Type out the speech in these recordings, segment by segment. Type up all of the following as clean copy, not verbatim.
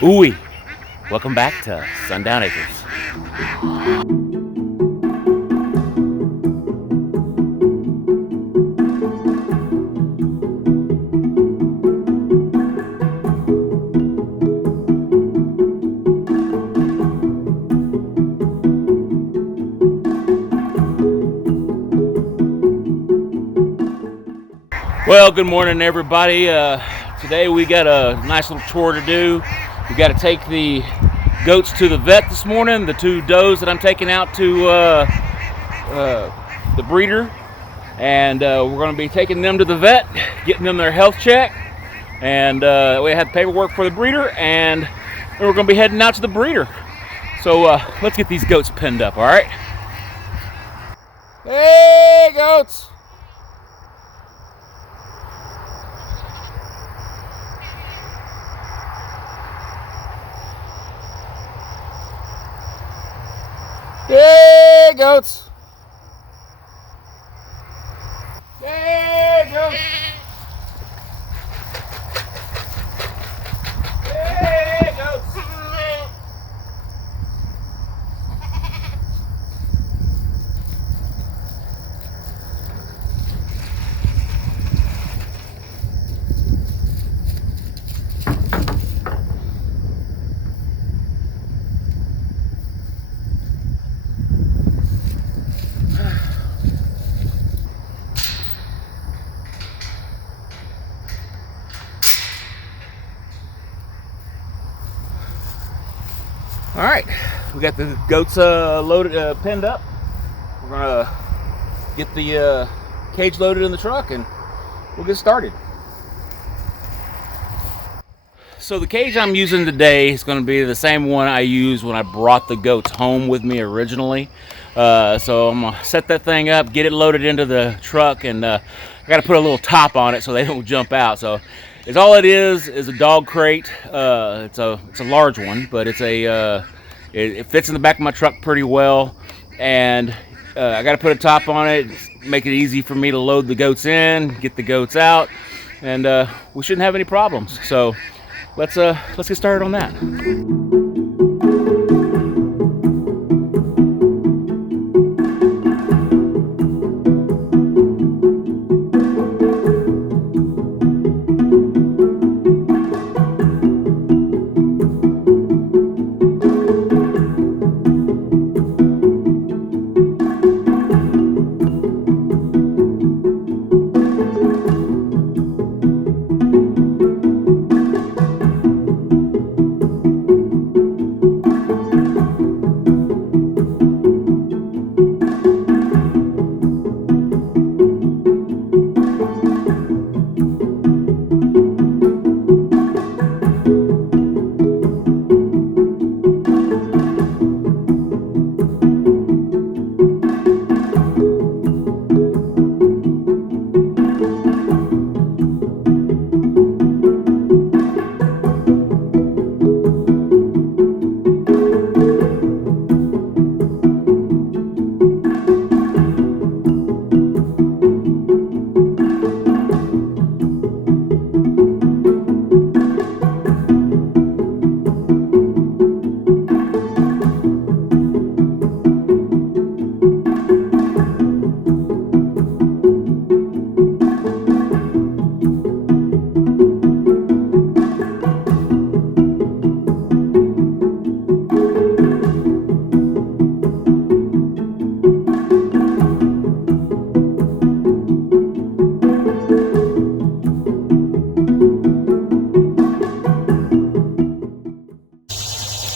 Ooey, welcome back to Sundown Acres. Well, good morning, everybody. Today we got a nice little chore to do. We got to take the goats to the vet this morning. The two does that I'm taking out to the breeder, and we're going to be taking them to the vet, getting them their health check, and we have paperwork for the breeder, and then we're going to be heading out to the breeder. So let's get these goats pinned up. All right. Hey, goats. Hey, goats! Hey, goats! Hey, goats! All right, we got the goats loaded, pinned up. We're gonna get the cage loaded in the truck, and we'll get started. So the cage I'm using today is going to be the same one I used when I brought the goats home with me originally. So I'm gonna set that thing up, get it loaded into the truck, and I got to put a little top on it so they don't jump out. So it's all it is a dog crate. It's a large one, but it's it fits in the back of my truck pretty well, and I got to put a top on it, make it easy for me to load the goats in, get the goats out, and we shouldn't have any problems. So let's get started on that.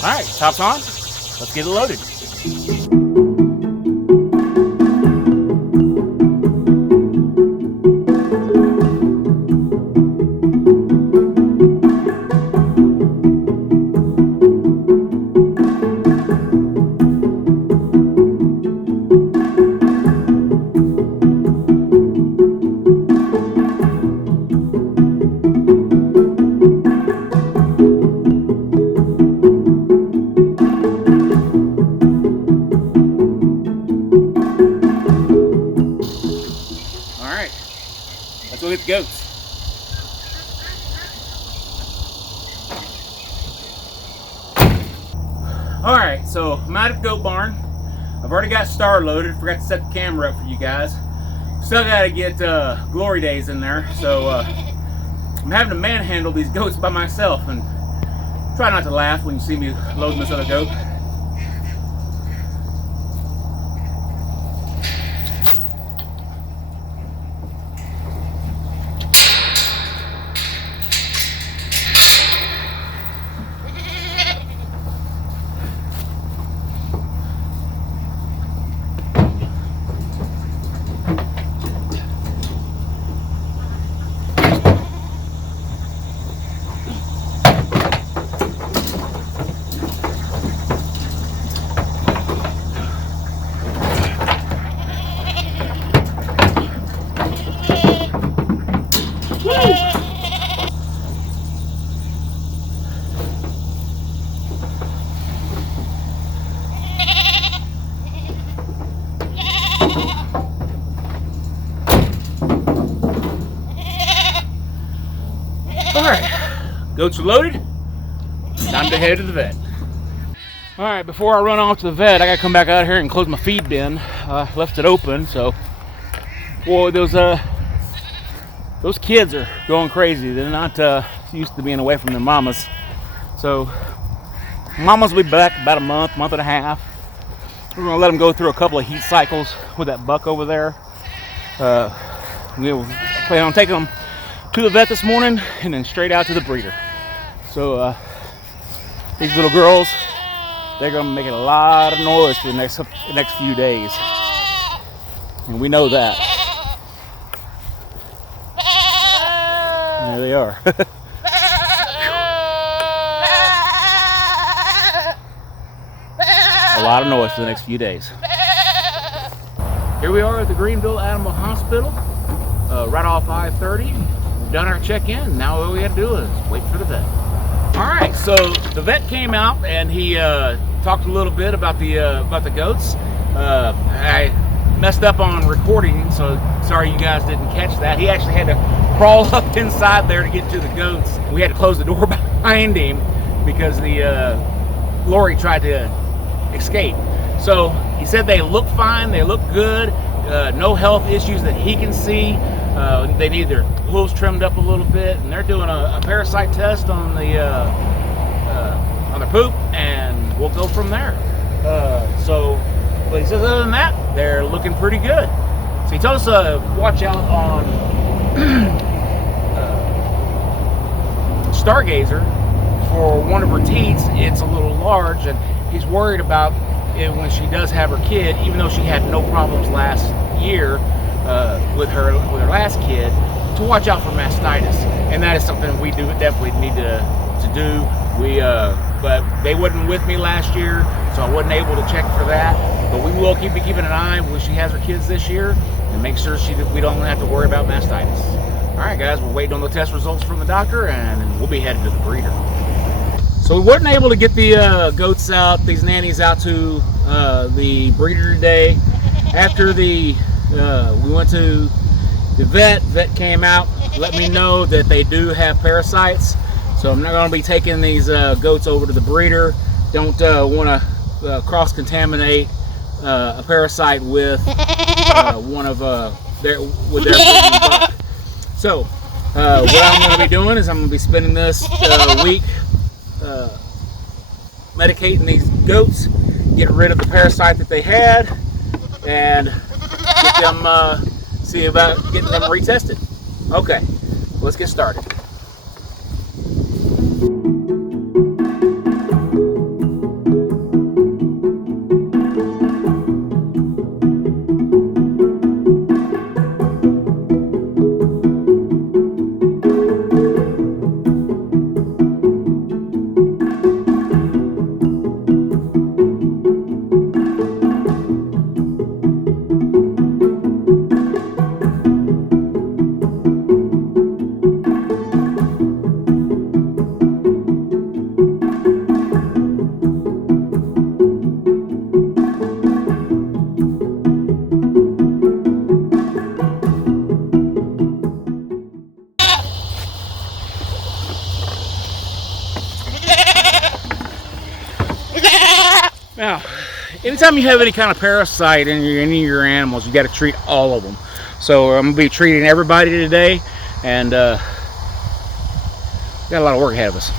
All right, top's on. Let's get it loaded. All right, so I'm out at the goat barn. I've already got star loaded. Forgot to set the camera up for you guys. Still got to get Glory Days in there. So I'm having to manhandle these goats by myself, and try not to laugh when you see me loading this other goat. Alright, goats are loaded. Time to head to the vet. Alright, before I run off to the vet, I gotta come back out here and close my feed bin. Left it open, so boy, those kids are going crazy. They're not used to being away from their mamas. So mamas will be back about a month and a half. We're gonna let them go through a couple of heat cycles with that buck over there. We'll plan on taking them to the vet this morning and then straight out to the breeder. So these little girls, they're gonna make a lot of noise for the next few days, and we know that. There they are. A lot of noise for the next few days. Here we are at the Greenville Animal Hospital, right off I-30. We've done our check-in. Now all we had to do is wait for the vet. All right, so the vet came out and he talked a little bit about the goats. I messed up on recording, so sorry you guys didn't catch that. He actually had to crawl up inside there to get to the goats. We had to close the door behind him because the lorry tried to escape. So he said they look fine, they look good, no health issues that he can see. They need their hooves trimmed up a little bit, and they're doing a parasite test on their poop, and we'll go from there. But he says other than that, they're looking pretty good. So he told us to watch out on Stargazer for one of her teats. It's a little large, and he's worried about it when she does have her kid, even though she had no problems last year with her last kid, to watch out for mastitis. And that is something we definitely need to do. But they wasn't with me last year, so I wasn't able to check for that. But we will keeping an eye when she has her kids this year and make sure we don't have to worry about mastitis. All right, guys, we're waiting on the test results from the doctor, and we'll be headed to the breeder. So we weren't able to get the goats out, these nannies out to the breeder today. After we went to the vet came out, let me know that they do have parasites. So I'm not going to be taking these goats over to the breeder. Don't want to cross-contaminate a parasite with one of their breeding buck. So what I'm going to be doing is I'm going to be spending this week medicating these goats, getting rid of the parasite that they had, and get them see about getting them retested. Okay, let's get started. Now, anytime you have any kind of parasite in any of your animals, you got to treat all of them. So I'm going to be treating everybody today, and got a lot of work ahead of us.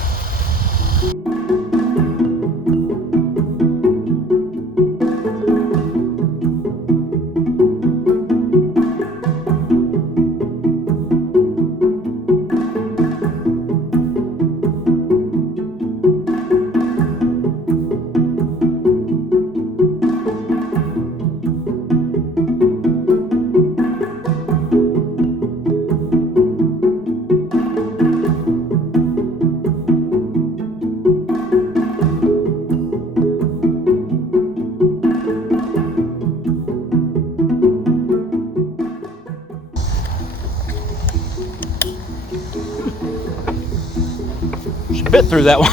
She bit through that one.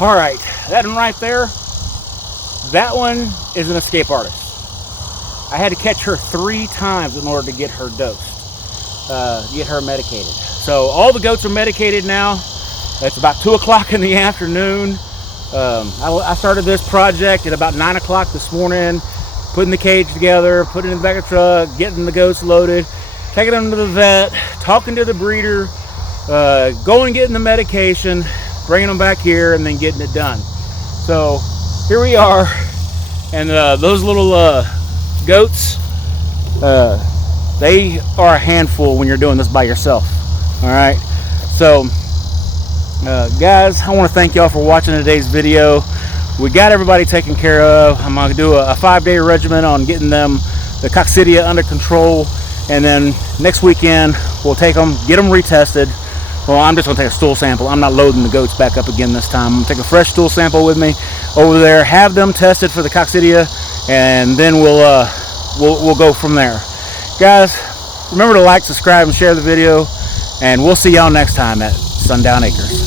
All right, that one right there, that one is an escape artist. I had to catch her 3 times in order to get her dosed, get her medicated. So all the goats are medicated now. It's about 2 o'clock in the afternoon. I started this project at about 9 o'clock this morning, putting the cage together, putting it in the back of the truck, getting the goats loaded, taking them to the vet, talking to the breeder, going and getting the medication, bringing them back here, and then getting it done. So here we are, and those little goats, they are a handful when you're doing this by yourself. All right, so guys, I want to thank y'all for watching today's video. We got everybody taken care of. I'm going to do a 5-day regimen on getting them, the coccidia, under control, and then next weekend we'll take them, get them retested. Well, I'm just going to take a stool sample. I'm not loading the goats back up again this time. I'm going to take a fresh stool sample with me over there, have them tested for the coccidia, and then we'll go from there. Guys, remember to like, subscribe, and share the video, and we'll see y'all next time at Sundown Acres.